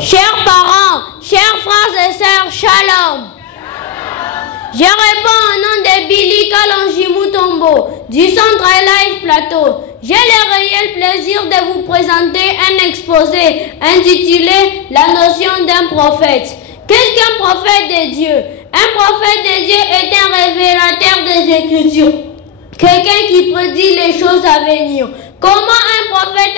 Chers parents, chers frères et sœurs, shalom. Je réponds au nom de Billy Kalonji Mutombo du Centre Life Plateau. J'ai le réel plaisir de vous présenter un exposé intitulé « La notion d'un prophète ». Qu'est-ce qu'un prophète de Dieu? Un prophète de Dieu est un révélateur des Écritures. Quelqu'un qui prédit les choses à venir. Comment un prophète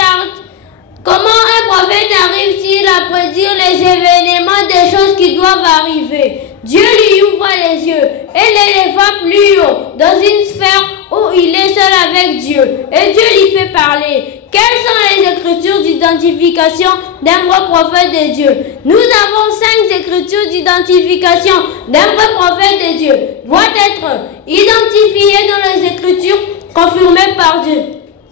arrive-t-il à prédire les événements des choses qui doivent arriver? Dieu lui ouvre les yeux et l'élève plus haut, dans une sphère où il est seul avec Dieu. Et Dieu lui fait parler. Quelles sont les écritures d'identification d'un vrai prophète de Dieu? Nous avons 5 écritures d'identification d'un vrai prophète de Dieu. Doit être identifié dans les écritures confirmées par Dieu.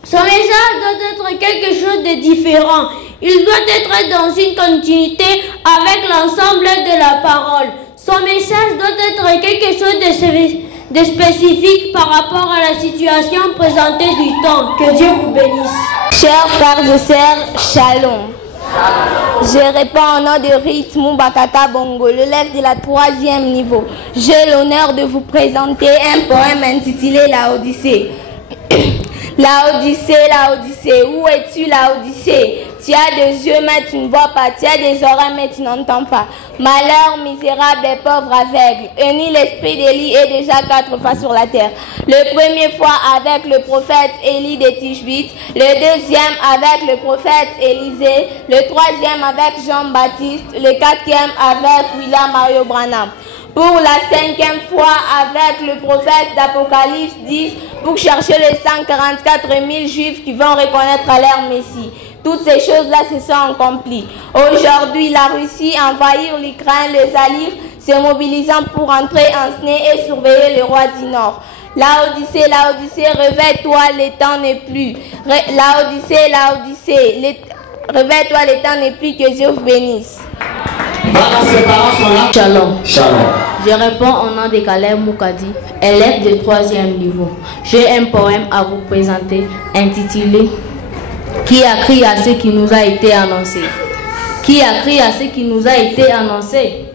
Son message doit être quelque chose de différent. Il doit être dans une continuité avec l'ensemble de la parole. Son message doit être quelque chose de spécifique par rapport à la situation présentée du temps. Que Dieu vous bénisse. Chers frères et sœurs, shalom. Je réponds au nom de Rit Mumbakata Bongo, l'élève de la 3e niveau. J'ai l'honneur de vous présenter un poème intitulé La Odyssée. La Odyssée, où es-tu la Odyssée? Tu as des yeux mais tu ne vois pas, tu as des oreilles mais tu n'entends pas. Malheur, misérable et pauvre aveugle, uni l'esprit d'Élie est déjà 4 fois sur la terre. Le premier fois avec le prophète Élie de Tishbite, le deuxième avec le prophète Élisée, le troisième avec Jean-Baptiste, le quatrième avec William Mario Branham. Pour la 5e fois avec le prophète d'Apocalypse 10 pour chercher les 144 000 juifs qui vont reconnaître leur Messie. Toutes ces choses-là se sont accomplies. Aujourd'hui, la Russie envahit l'Ukraine, les alliés se mobilisant pour entrer en Snée et surveiller le roi du Nord. La Odyssée, réveille-toi, le temps n'est plus. La Odyssée, réveille-toi, le temps n'est plus, que Dieu vous bénisse. Shalom. Je réponds au nom de Caleb Moukadi, élève de 3e niveau. J'ai un poème à vous présenter intitulé « Qui a crié à ce qui nous a été annoncé ?» Qui a crié à ce qui nous a été annoncé?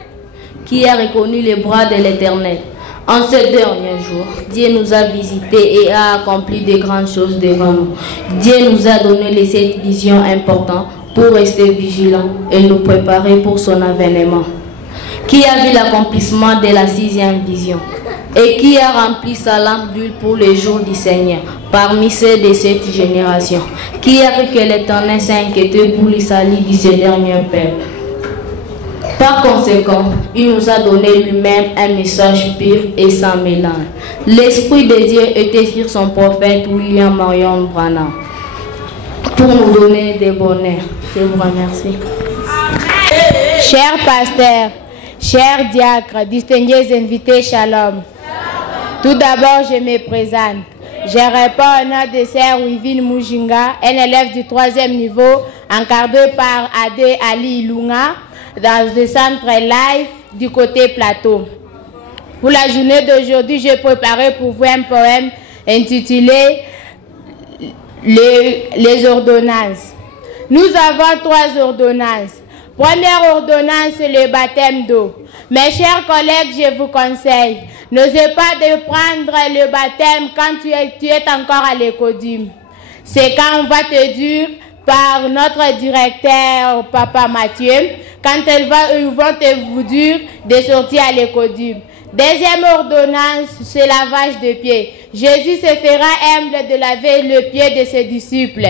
Qui a reconnu les bras de l'Éternel? En ce dernier jour, Dieu nous a visités et a accompli de grandes choses devant nous. Dieu nous a donné les 7 visions importantes pour rester vigilants et nous préparer pour son avènement. Qui a vu l'accomplissement de la 6e vision? Et qui a rempli sa lampe d'huile pour les jours du Seigneur parmi ceux de cette génération? Qui a vu que l'Éternel s'est inquiété pour le salut de ce dernier peuple? Par conséquent, il nous a donné lui-même un message pur et sans mélange. L'Esprit de Dieu était sur son prophète William Marion Branham pour nous donner des bonheurs. Je vous remercie. Chers pasteurs, chers diacres, distingués invités, shalom. Tout d'abord, je me présente. Je réponds au nom de Sœur Wivine Mujinga, un élève du 3e niveau, encadré par Ade Ali Ilunga, dans le centre Life du côté plateau. Pour la journée d'aujourd'hui, j'ai préparé pour vous un poème intitulé Les ordonnances. Nous avons 3 ordonnances. Première ordonnance, c'est le baptême d'eau. Mes chers collègues, je vous conseille, n'osez pas de prendre le baptême quand tu es encore à l'écodime. C'est quand on va te dire par notre directeur, Papa Mathieu, quand ils vont vous dire de sortir à l'écodime. Deuxième ordonnance, c'est lavage de pieds. Jésus se fera humble de laver le pied de ses disciples.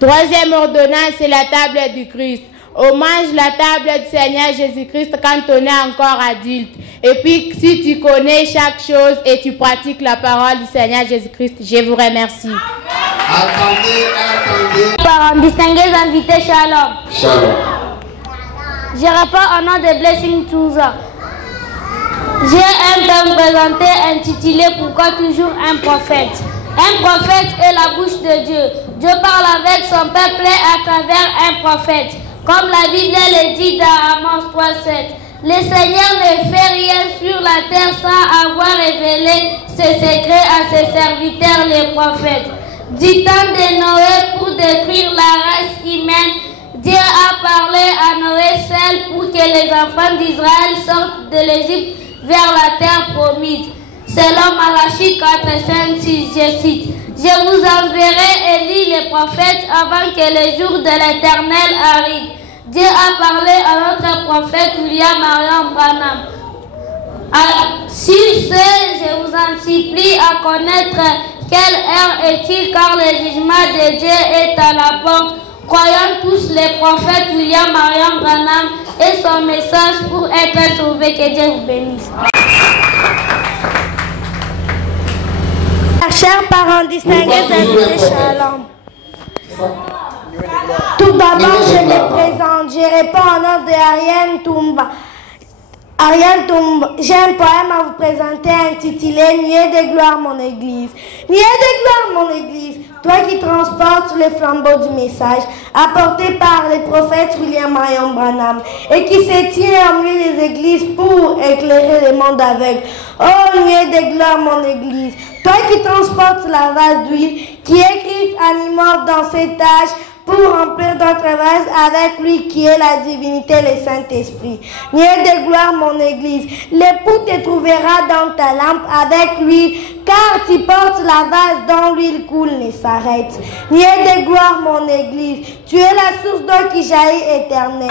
Troisième ordonnance, c'est la table du Christ. On mange la table du Seigneur Jésus-Christ quand on est encore adulte. Et puis, si tu connais chaque chose et tu pratiques la parole du Seigneur Jésus-Christ, je vous remercie. Attendez. Parents distingués invités, shalom. Shalom. Je réponds au nom de Blessing Touza. J'ai un thème présenté intitulé Pourquoi toujours un prophète? Un prophète est la bouche de Dieu. Dieu parle avec son peuple à travers un prophète. Comme la Bible le dit dans Amos 3:7. Le Seigneur ne fait rien sur la terre sans avoir révélé ses secrets à ses serviteurs les prophètes. Du temps de Noé pour détruire la race humaine, Dieu a parlé l'Éternel pour que les enfants d'Israël sortent de l'Égypte vers la terre promise. Selon Malachie 4:5-6, je cite: Je vous enverrai Élie les prophètes avant que le jour de l'Éternel arrive. Dieu a parlé à notre prophète William Marion Branham. Sur ce, je vous en supplie à connaître quelle heure est-il, car le jugement de Dieu est à la porte. Croyons tous les prophètes William Marion Branham et son message pour être sauvés. Que Dieu vous bénisse. Chers parents distingués, invités, shalom. Tout d'abord, je les présente. Je réponds au nom de Ariel Toumba. Ariel Toumba, j'ai un poème à vous présenter intitulé Nuée de gloire, mon église. Nuée de gloire, mon église, toi qui transportes les flambeaux du message apporté par les prophètes William Marion Branham et qui se tient au milieu des églises pour éclairer le monde aveugle. Oh, nuée de gloire, mon église, toi qui transportes la vase d'huile, qui écris animaux dans cette tâche pour remplir d'autres vases avec lui qui est la divinité, le Saint-Esprit. Nuée de gloire, mon église, l'époux te trouvera dans ta lampe avec l'huile, car tu portes la vase dont l'huile coule ne s'arrête. Nuée de gloire, mon église, tu es la source d'eau qui jaillit éternellement,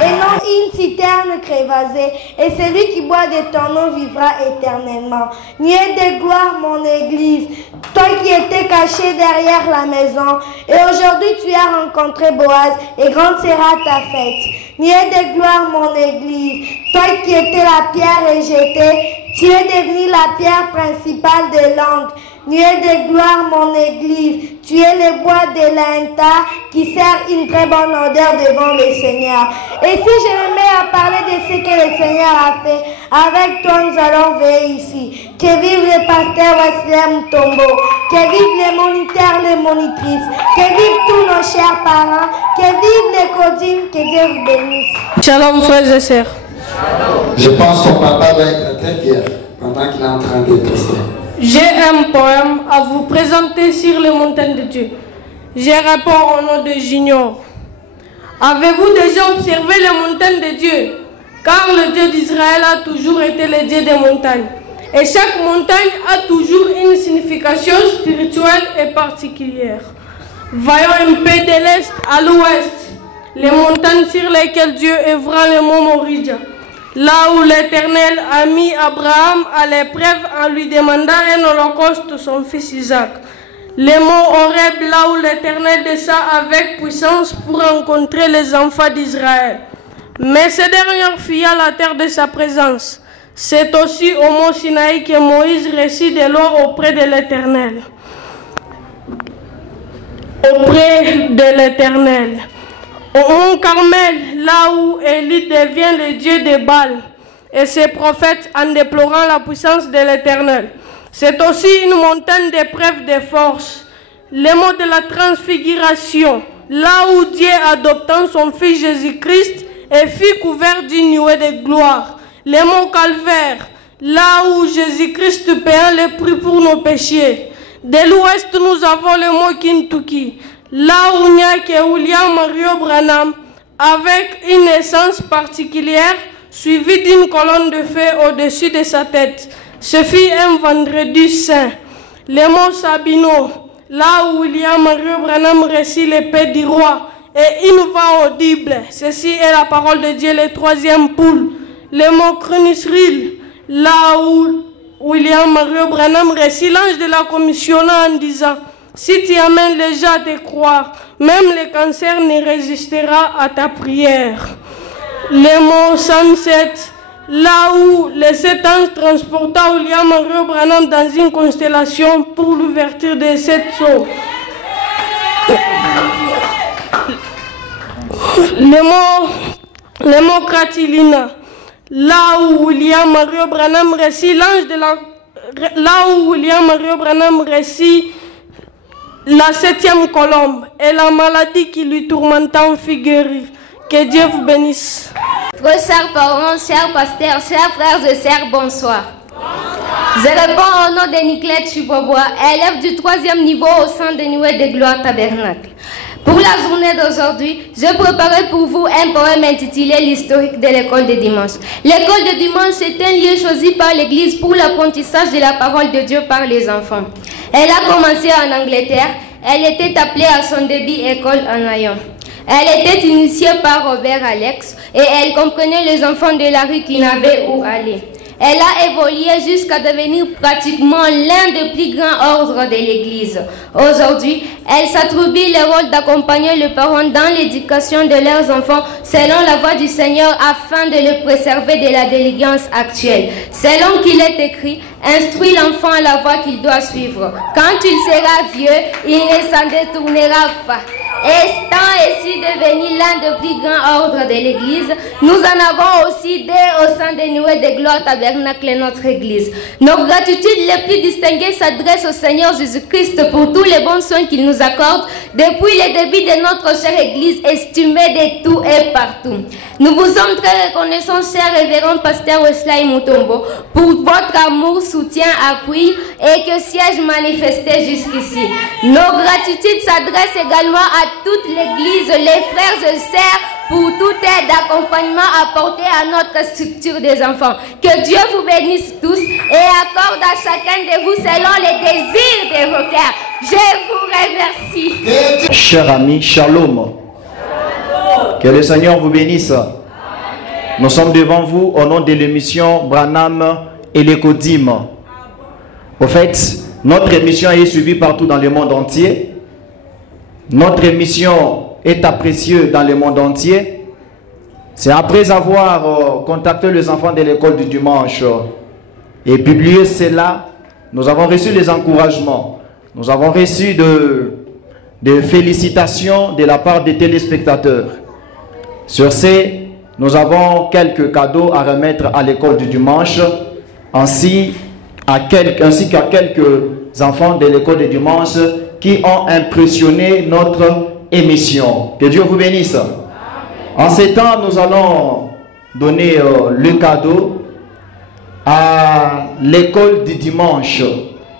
et non une citerne crévasée, et celui qui boit de ton eau vivra éternellement. Nuée de gloire, mon église, toi qui étais caché derrière la maison, et aujourd'hui tu as rencontré Boaz, et grande sera ta fête. Nuée de gloire, mon église, toi qui étais la pierre rejetée, tu es devenu la pierre principale de l'angle. Nuée de gloire, mon église, tu es le bois de l'Inta qui sert une très bonne odeur devant le Seigneur. Et si je me mets à parler de ce que le Seigneur a fait, avec toi nous allons veiller ici. Que vive le pasteur Wesley Mutombo, que vivent les moniteurs, les monitrices, que vivent tous nos chers parents, que vivent les codines, que Dieu vous bénisse. Shalom frères et sœurs. Je pense que ton papa va être très fier pendant qu'il est en train de prester. J'ai un poème à vous présenter sur les montagnes de Dieu. Je réponds au nom de Junior. Avez-vous déjà observé les montagnes de Dieu? Car le Dieu d'Israël a toujours été le Dieu des montagnes. Et chaque montagne a toujours une signification spirituelle et particulière. Voyons un peu de l'est à l'ouest, les montagnes sur lesquelles Dieu œuvra le mont Moria. Là où l'Éternel a mis Abraham à l'épreuve en lui demandant un holocauste de son fils Isaac. Les monts Horeb, là où l'Éternel descend avec puissance pour rencontrer les enfants d'Israël. Mais ces derniers fuyaient la terre de sa présence. C'est aussi au mont Sinaï que Moïse reçut des lois auprès de l'Éternel. Auprès de l'Éternel. Au mont Carmel, là où Élie devient le dieu de Baal, et ses prophètes en déplorant la puissance de l'Éternel. C'est aussi une montagne d'épreuve de force, le mont de la transfiguration, là où Dieu adoptant son fils Jésus-Christ et fut couvert d'une nuée de gloire. Le mont Calvaire, là où Jésus-Christ paya le prix pour nos péchés. De l'ouest, nous avons le mont Kentucky, là où il n'y a que William Marion Branham, avec une essence particulière, suivie d'une colonne de feu au-dessus de sa tête. Ce fut un vendredi saint. Le mont Sabino, là où William Marion Branham reçut l'épée du roi, et une voix audible. Ceci est la parole de Dieu, le troisième poule. Le mont Chronisril, là où William Marion Branham reçut l'ange de la commission en disant: si tu amènes les gens à te croire, même le cancer ne résistera à ta prière. Le mont Sunset, là où les 7 anges transporta William Marion Branham dans une constellation pour l'ouverture de 7 sceaux. Le mont Kratilina, là où William Marion Branham reçut l'ange de la... Là où William Marion Branham reçut la 7e colombe et la maladie qui lui tourmentait en fut guérie. Que Dieu vous bénisse. Chers parents, chers pasteurs, chers frères et sœurs, bonsoir. Je réponds au nom de Nicolette Chibobois, élève du 3e niveau au sein de Nuée de Gloire Tabernacle. Pour la journée d'aujourd'hui, je préparais pour vous un poème intitulé L'historique de l'école de dimanche. L'école de dimanche est un lieu choisi par l'Église pour l'apprentissage de la parole de Dieu par les enfants. Elle a commencé en Angleterre. Elle était appelée à son début école en Hayon. Elle était initiée par Robert Alex et elle comprenait les enfants de la rue qui n'avaient où aller. Elle a évolué jusqu'à devenir pratiquement l'un des plus grands ordres de l'Église. Aujourd'hui, elle s'attribue le rôle d'accompagner les parents dans l'éducation de leurs enfants selon la voie du Seigneur afin de le préserver de la délinquance actuelle. Selon qu'il est écrit, instruis l'enfant à la voie qu'il doit suivre. Quand il sera vieux, il ne s'en détournera pas. Étant ainsi devenu l'un des plus grands ordres de l'Église, nous en avons aussi deux au sein des Nuées de Gloire Tabernacle, notre Église. Nos gratitudes les plus distinguées s'adressent au Seigneur Jésus-Christ pour tous les bons soins qu'il nous accorde depuis le début de notre chère Église, estimée de tout et partout. Nous vous sommes très reconnaissants, cher révérend pasteur Wesley Mutombo, pour votre amour, soutien, appui et que siège manifesté jusqu'ici. Nos gratitudes s'adressent également à toute l'Église, les frères et sœurs, pour toute aide d'accompagnement apportée à notre structure des enfants. Que Dieu vous bénisse tous et accorde à chacun de vous selon les désirs de vos cœurs. Je vous remercie. Chers amis, shalom. Que le Seigneur vous bénisse. Nous sommes devant vous au nom de l'émission Branham et l'Écodim. Au fait, notre émission est suivie partout dans le monde entier. Notre émission est appréciée dans le monde entier. C'est après avoir contacté les enfants de l'école du dimanche et publié cela, nous avons reçu les encouragements. Nous avons reçu de félicitations de la part des téléspectateurs. Sur ce, nous avons quelques cadeaux à remettre à l'école du dimanche, ainsi qu'à quelques enfants de l'école du dimanche qui ont impressionné notre émission. Que Dieu vous bénisse. Amen. En ces temps, nous allons donner le cadeau à l'école du dimanche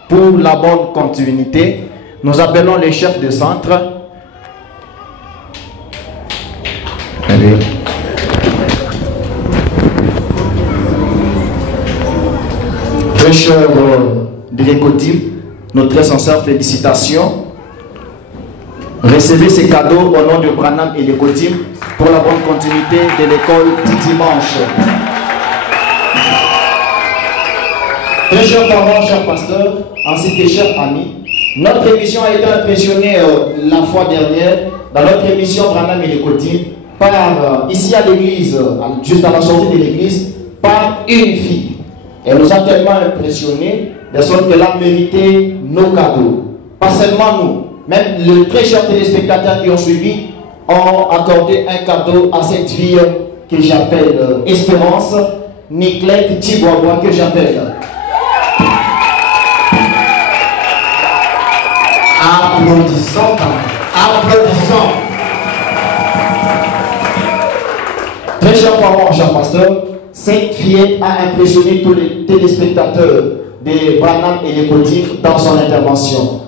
pour la bonne continuité. Nous appelons les chefs de centre. Allez. Très cher de l'Écodim, nos très sincères félicitations. Recevez ces cadeaux au nom de Branham et l'Écodim pour la bonne continuité de l'école du dimanche. Très chers parents, chers pasteurs, ainsi que chers amis, notre émission a été impressionnée la fois dernière dans notre émission Branham et l'Écodim par, ici à l'église, juste à la sortie de l'église, par une fille. Elle nous a tellement impressionnés de sorte qu'elle a mérité nos cadeaux. Pas seulement nous, même les très chers téléspectateurs qui ont suivi ont accordé un cadeau à cette fille que j'appelle Espérance, Niclette Tibois, que j'appelle. Applaudissons, applaudissons. Très chers parents, chers pasteurs, cette fillette a impressionné tous les téléspectateurs de Branham et l'Écodim dans son intervention.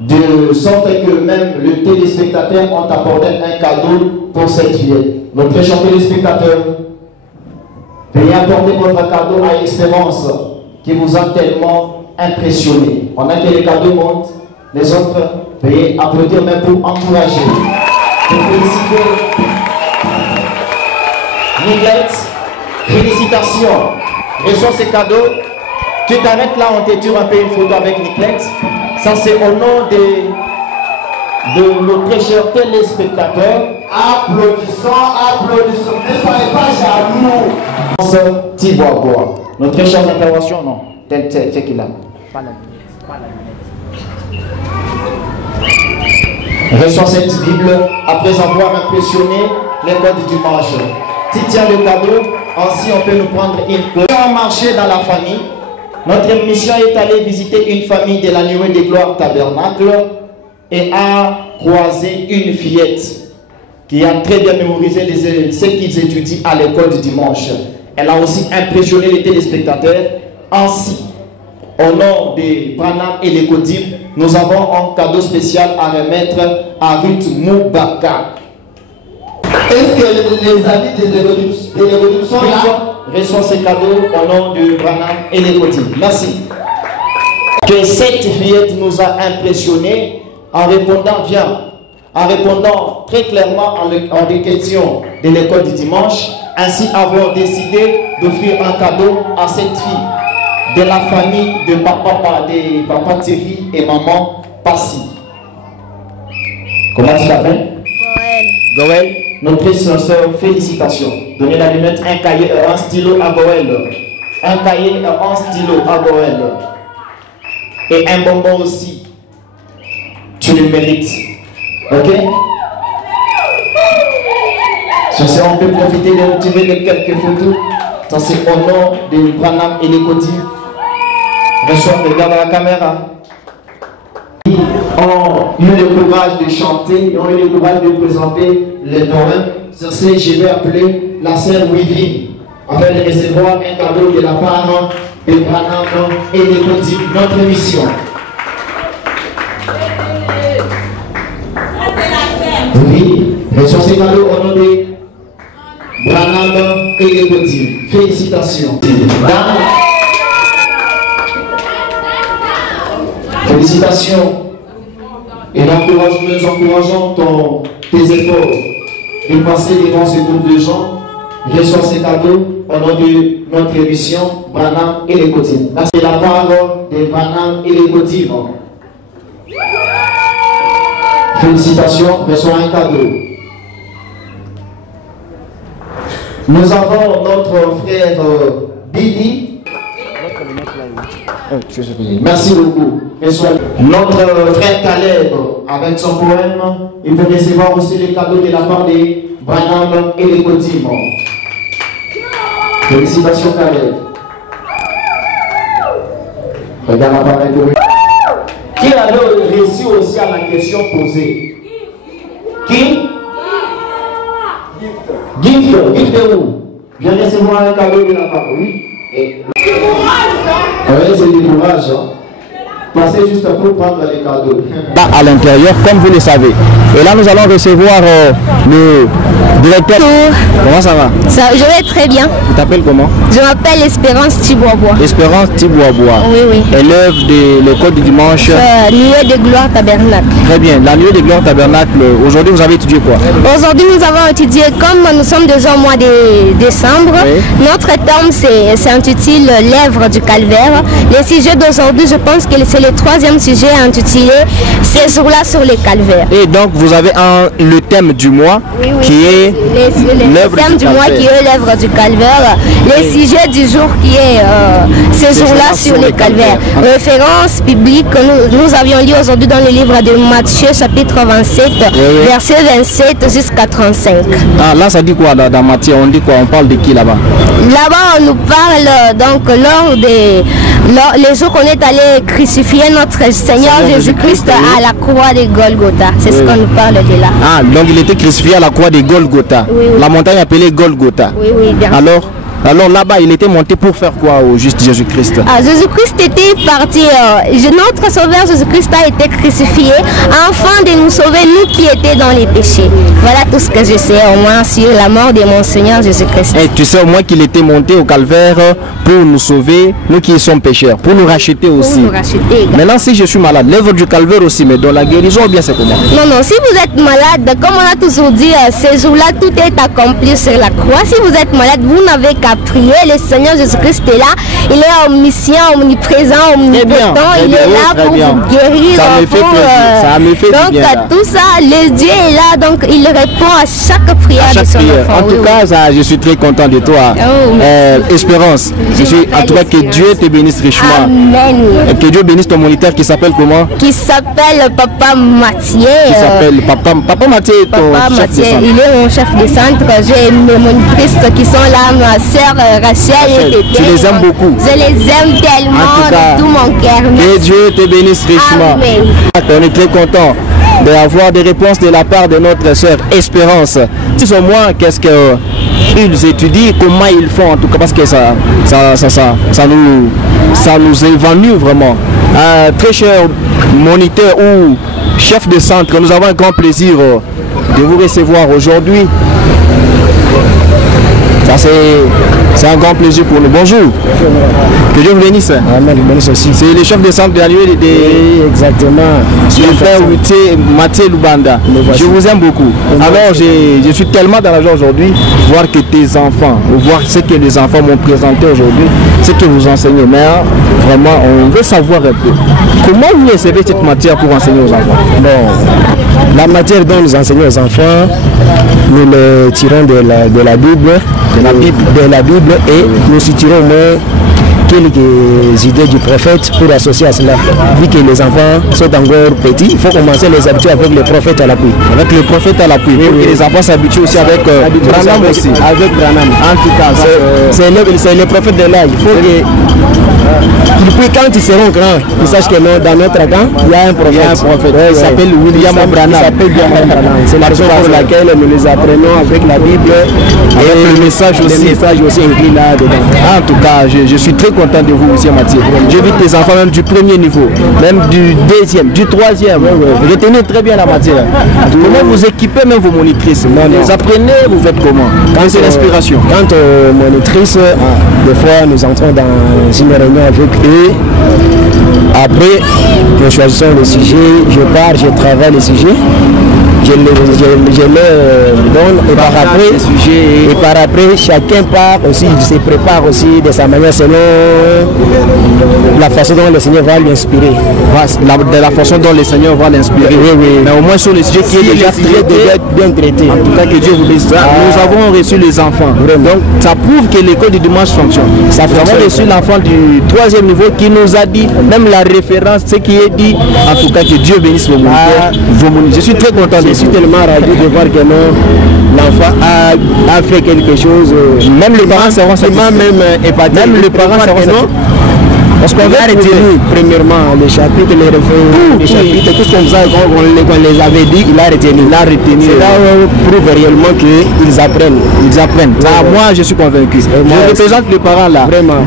De sorte que même les téléspectateurs ont apporté un cadeau pour cette fillette. Nos très chers téléspectateurs, veuillez apporter votre cadeau à Espérance qui vous a tellement impressionné. On a que les cadeaux montent, les autres, veuillez applaudir même pour encourager. Pour féliciter. Niglette, félicitations. Reçois ces cadeaux. Tu t'arrêtes là, on te tire un peu une photo avec Niglette. Ça, c'est au nom de nos très chers téléspectateurs. Applaudissons, applaudissons. Ne soyez pas jaloux. Tibois. Notre très chère intervention, non. C'est qu'il a. Reçois cette Bible après avoir impressionné l'école du dimanche. Tu tiens le cadeau, ainsi on peut nous prendre une place. On a marché dans la famille. Notre mission est allée visiter une famille de la Nuée de Gloire Tabernacle et a croisé une fillette qui a très bien mémorisé ce qu'ils étudient à l'école du dimanche. Elle a aussi impressionné les téléspectateurs. Ainsi, au nom de Branham et l'Écodim, nous avons un cadeau spécial à remettre à Ruth Moubaka. Est-ce que les amis des Hérodim sont là? Reçoit ces cadeaux au nom de Branham et les Codim. Merci. Que cette fillette nous a impressionnés en répondant très clairement en des questions de l'école du dimanche. Ainsi avons décidé d'offrir un cadeau à cette fille de la famille de papa Thierry et maman Passy. Comment tu t'appelles? Goël. Notre sœur, félicitations. Donnez la lunette, un cahier et un stylo à Goël. Un cahier et un stylo à Goël. Et un bonbon aussi. Tu le mérites. Ok? Sur ce, on peut profiter de tirer de quelques photos. Ça, c'est au nom de Branham et les Codim. Regarde la caméra. Ils ont eu le courage de chanter, ils ont eu le courage de présenter les poèmes. Sur ce, je vais appeler la sœur Wivine afin de recevoir un cadeau de la part de Branham et les Codim, notre émission. Oui, reçoit ces cadeaux au nom de Branham et les Codim. Félicitations. Félicitations. Et nous encourageons tes efforts de passer devant ce groupe de gens. Reçois ces cadeaux au nom de notre émission Branham et les Codim. C'est la parole de Branham et les Codim. Félicitations, reçois un cadeau. Nous avons notre frère Billy. Merci beaucoup. Notre frère Caleb, avec son poème, il peut recevoir aussi les cadeaux de la part des Branham et les Codim. Félicitations Caleb. Regarde l'appareil de lui. Qui avait réussi aussi à la question posée? Qui? Gift de où? Viens recevoir un cadeau de la part, oui. Oui, c'est du courage. Passez juste pour prendre les cadeaux. Là, à l'intérieur, comme vous le savez. Et là, nous allons recevoir le directeur. Bonjour. Comment ça va? Je vais très bien. Tu t'appelles comment? Je m'appelle Espérance Thibois-Bois. Espérance Thibois-Bois. Oui, oui. Élève de l'école du dimanche. Nuée de gloire tabernacle. Très bien. La nuée de gloire tabernacle. Aujourd'hui, vous avez étudié quoi? Aujourd'hui, nous avons étudié, comme nous sommes déjà au mois de décembre, oui. Notre thème s'intitule Lèvres du calvaire. Le sujet d'aujourd'hui, je pense que c'est le troisième sujet intitulé Ces jours-là sur les calvaires. Et donc, vous avez le thème du mois, oui, oui, qui est l'œuvre du mois qui est l'œuvre du calvaire. Le sujet du jour qui est Ces jours-là sur les calvaires. Référence biblique que nous avions lu aujourd'hui dans le livre de Matthieu chapitre 27, oui. Verset 27 jusqu'à 35. Ah, là, ça dit quoi dans Matthieu? On dit quoi? On parle de qui là-bas? Là-bas, on nous parle donc les jours qu'on est allé crucifier notre Seigneur Jésus-Christ à la croix de Golgotha. C'est ce qu'on nous parle de là. Ah, donc il était crucifié à la croix de Golgotha. Oui, oui. La montagne appelée Golgotha. Oui, oui, bien. Alors là-bas, il était monté pour faire quoi au juste Jésus-Christ? Jésus-Christ était parti, notre Sauveur Jésus-Christ a été crucifié afin de nous sauver, nous qui étions dans les péchés. Voilà tout ce que je sais au moins sur la mort de mon Seigneur Jésus-Christ. Et tu sais au moins qu'il était monté au calvaire pour nous sauver, nous qui sommes pécheurs, pour nous racheter aussi. Pour nous racheter. Maintenant, si je suis malade, l'œuvre du calvaire aussi, mais dans la guérison, ou bien c'est comment? Non, si vous êtes malade, comme on a toujours dit, ces jours-là, tout est accompli sur la croix. Si vous êtes malade, vous n'avez qu'à prier. Le Seigneur Jésus-Christ est là. Il est omniscient, omniprésent, omnipotent. Il est là pour vous guérir. Ça me fait plaisir. Ça me fait donc bien, tout ça, le Dieu est là. Donc il répond à chaque prière de son enfant. En tout cas, ça, je suis très content de toi. Espérance. En tout cas, que Dieu te bénisse richement. Amen. Et que Dieu bénisse ton moniteur qui s'appelle comment? Qui s'appelle Papa Mathieu. Qui s'appelle Papa Mathieu. Papa Mathieu, il est mon chef de centre. J'ai mes monitrices qui sont là, ma soeur Rachel et tu les aimes beaucoup. Je les aime tellement de tout mon cœur. Que Dieu te bénisse richement. Amen. On est très content d'avoir des réponses de la part de notre sœur Espérance. Dis au moins qu'est-ce qu'ils étudient, comment ils font en tout cas, parce que ça nous évanouit vraiment. Très cher moniteur ou chef de centre, nous avons un grand plaisir de vous recevoir aujourd'hui. Ça c'est un grand plaisir pour nous. Bonjour. Que Dieu vous bénisse. Amen, bénisse aussi. C'est le chef de centre de la nuit de... Exactement. Le frère Mathieu Lubanda. Je vous aime beaucoup. Alors je suis tellement dans la joie aujourd'hui, voir que tes enfants, voir ce que les enfants m'ont présenté aujourd'hui, ce que vous enseignez. Mais vraiment, on veut savoir un peu. Comment vous recevez cette matière pour enseigner aux enfants? Bon, la matière dont nous enseignons aux enfants, nous le tirons de la Bible. De la Bible et nous citerons au moins quelques idées du prophète pour associer à cela. Vu que les enfants sont encore petits, il faut commencer à les habituer avec le prophète à l'appui. Avec le prophète à l'appui. Oui, oui. Et les enfants s'habituent aussi avec Branham aussi. Avec Branham. En tout cas, c'est le prophète de là. Il faut que quand ils seront grands, ils sachent que dans notre camp, il y a un prophète. Il s'appelle William Branham. C'est la raison pour laquelle nous les apprenons avec la Bible et le message aussi inclus là-dedans. En tout cas, je suis très content de vous, monsieur Mathieu. J'ai vu tes enfants même du premier niveau, même du deuxième, du troisième. Retenez très bien la matière. Comment vous équipez même vos monitrices? Vous apprenez, vous faites comment? C'est l'inspiration. Quant aux monitrices, des fois nous entrons dans une réunion avec eux. Après, nous choisissons le sujet, je pars, je travaille le sujet. Je le donne et par après chacun part aussi, il se prépare aussi de sa manière selon la façon dont le Seigneur va l'inspirer. De la façon dont le Seigneur va l'inspirer. Oui, oui. Mais au moins sur le sujet qui est déjà bien traité. En tout cas, que Dieu vous bénisse. Nous avons reçu les enfants. Vraiment. Donc ça prouve que l'école du dimanche fonctionne. Nous avons reçu l'enfant du 3e niveau qui nous a dit, même la référence, ce qui est dit, en tout cas que Dieu bénisse vos moniteurs. Je suis très content. Je suis tellement ravi de voir que l'enfant a fait quelque chose. Même les parents seront satisfaits. Même les parents seront satisfaits. Parce qu'on va retenir premièrement les chapitres, les chapitres, tout ce qu'on les avait dit, il a retenu. Cela prouve réellement qu'ils apprennent. Moi, je suis convaincu. Je représente les parents là. Vraiment.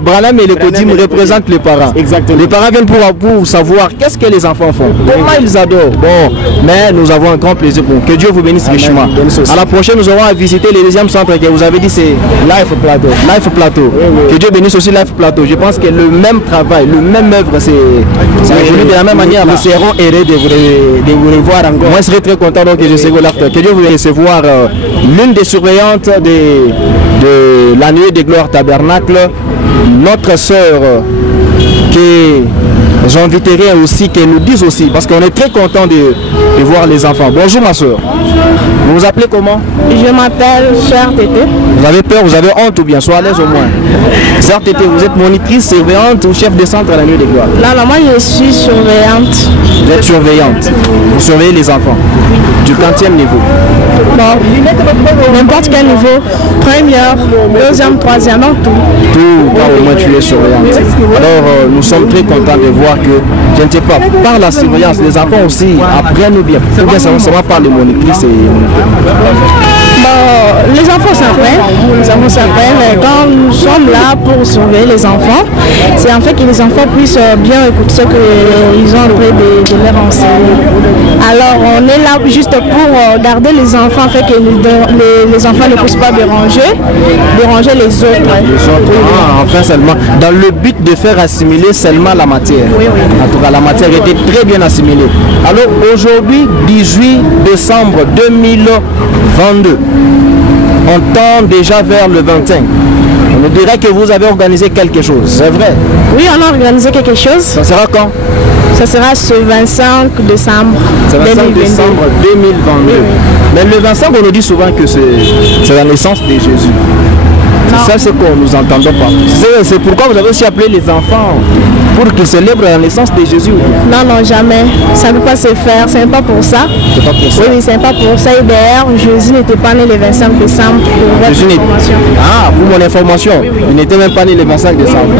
Branham et le Kodim représentent les parents. Exactement. Les parents viennent pour savoir qu'est-ce que les enfants font. Comment ils adorent. Bon, mais nous avons un grand plaisir pour vous. Que Dieu vous bénisse richement. À la prochaine, nous aurons à visiter le deuxième centre que vous avez dit, c'est Life Plateau. Que Dieu bénisse aussi Life Plateau. Je pense que le même travail, le même œuvre, c'est évolué de la même manière. Nous serons heureux de vous revoir encore. Moi, je serai très content donc que je serai là. Que Dieu vous recevoir l'une des surveillantes de la nuit des gloires tabernacle, notre sœur qui j'inviterai aussi qu'elle nous dise aussi, parce qu'on est très content de voir les enfants. Bonjour ma soeur. Vous vous appelez comment? Je m'appelle Sœur Tété. Vous avez peur, vous avez honte ou bien? Sois à l'aise au moins. Sœur Tété, vous êtes monitrice, surveillante ou chef de centre à la nuit des gloires? Non, moi je suis surveillante. Vous êtes surveillante. Vous surveillez les enfants du 40e niveau? Bon, n'importe quel niveau. Première, deuxième, troisième, non, tout. Tout, quand au moins tu es surveillante. Alors nous sommes très contents de voir que, je ne sais pas, par la surveillance, les enfants aussi apprennent ou bien seulement par les monitrices Bon, les enfants s'apprennent. Quand nous sommes là pour surveiller les enfants, c'est en fait que les enfants puissent bien écouter ce qu'ils ont en train de leur enseigner. Alors on est là juste pour garder les enfants, fait que les enfants ne puissent pas déranger les autres. Enfin seulement, dans le but de faire assimiler seulement la matière. Oui. En tout cas, la matière était très bien assimilée. Alors aujourd'hui, 18 décembre 2022, on tend déjà vers le 25. On nous dirait que vous avez organisé quelque chose, c'est vrai? Oui, on a organisé quelque chose. Ça sera quand? Ça sera ce 25 décembre 2022. Décembre 2022. Mais le 25, on nous dit souvent que c'est la naissance de Jésus. C'est ça ce qu'on nous entendons pas. C'est pourquoi vous avez aussi appelé les enfants pour qu'ils célèbrent la naissance de Jésus. Non, jamais. Ça ne peut pas se faire. Ce n'est pas pour ça. C'est pas pour ça. Oui, c'est pas pour ça. Et d'ailleurs, Jésus n'était pas né le 25 décembre pour votre information. Ah, pour mon information. Oui. Il n'était même pas né le 25 décembre.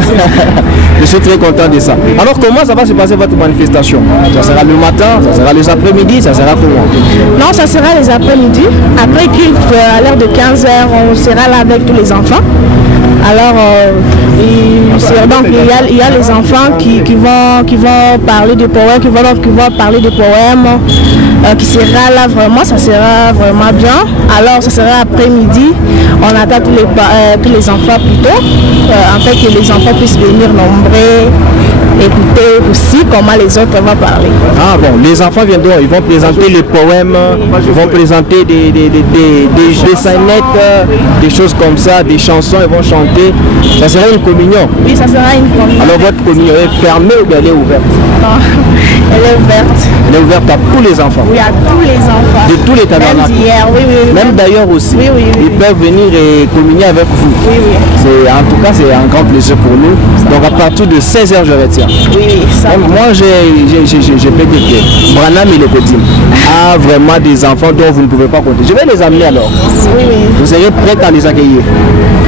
Je suis très content de ça. Alors comment ça va se passer votre manifestation? Ça sera le matin, ça sera les après-midi, ça sera comment? Non, ça sera les après-midi. Après culte, à l'heure de 15h, on sera là avec tous les enfants. Alors, donc il y a les enfants qui vont parler de poèmes, qui vont parler de poèmes, qui sera là vraiment, ça sera vraiment bien. Alors, ça sera après-midi. On attend tous les enfants plutôt, afin que les enfants puissent venir nombreux, écouter aussi comment les autres vont parler. Ah bon, les enfants viendront, ils vont présenter les poèmes, ils vont présenter des scénettes, des choses comme ça, des chansons, ils vont chanter. Ça sera une communion. Oui, ça sera une communion. Alors votre communion est fermée ou bien elle est ouverte? Non, elle est ouverte. Elle est ouverte à tous les enfants? Oui, à tous les enfants. De tous les tabernacles? Même d'hier, oui. Même d'ailleurs aussi? Oui. Ils peuvent venir et communier avec vous? Oui. En tout cas, c'est un grand plaisir pour nous. Donc à partir de 16h, je retiens. Oui, ça. Donc, moi, je peux dire que Branham et le Kodim a vraiment des enfants dont vous ne pouvez pas compter. Je vais les amener alors. Oui. Vous serez prêts à les accueillir?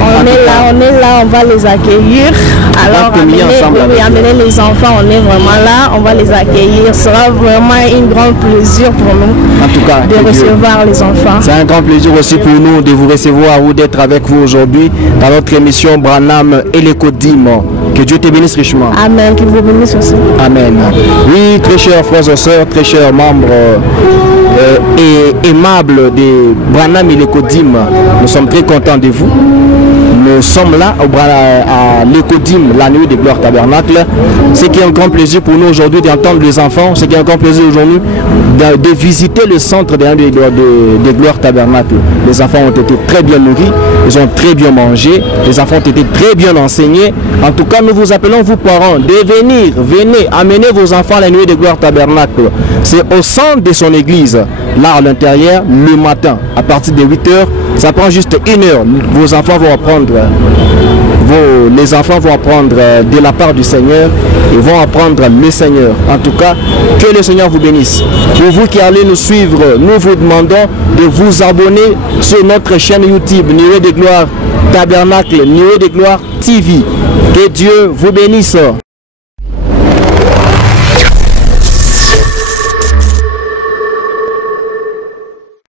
On est là, on va les accueillir. Alors, amener les enfants, on est vraiment là, on va les accueillir. Ce sera vraiment un grand plaisir pour nous en tout cas, de recevoir les enfants. C'est un grand plaisir aussi pour nous de vous recevoir ou d'être avec vous aujourd'hui dans notre émission Branham et les Kodim. Que Dieu te bénisse richement. Amen, qu'il vous bénisse aussi. Amen. Oui, très chers frères et sœurs, très chers membres et aimables de Branham et les Kodim, nous sommes très contents de vous. Nous sommes là à l'Écodim, la nuit des gloires tabernacle. Ce qui est un grand plaisir pour nous aujourd'hui d'entendre les enfants. Ce qui est un grand plaisir aujourd'hui de visiter le centre des gloires tabernacle. Les enfants ont été très bien nourris, ils ont très bien mangé, les enfants ont été très bien enseignés. En tout cas, nous vous appelons, vous parents, de venez, amenez vos enfants à la nuit des gloires tabernacle. C'est au centre de son église, là à l'intérieur, le matin, à partir de 8h. Ça prend juste 1 heure. Vos enfants vont apprendre, les enfants vont apprendre de la part du Seigneur et vont apprendre le Seigneur. En tout cas, que le Seigneur vous bénisse. Pour vous qui allez nous suivre, nous vous demandons de vous abonner sur notre chaîne YouTube Nuée de Gloire Tabernacle, Nuée de Gloire TV. Que Dieu vous bénisse.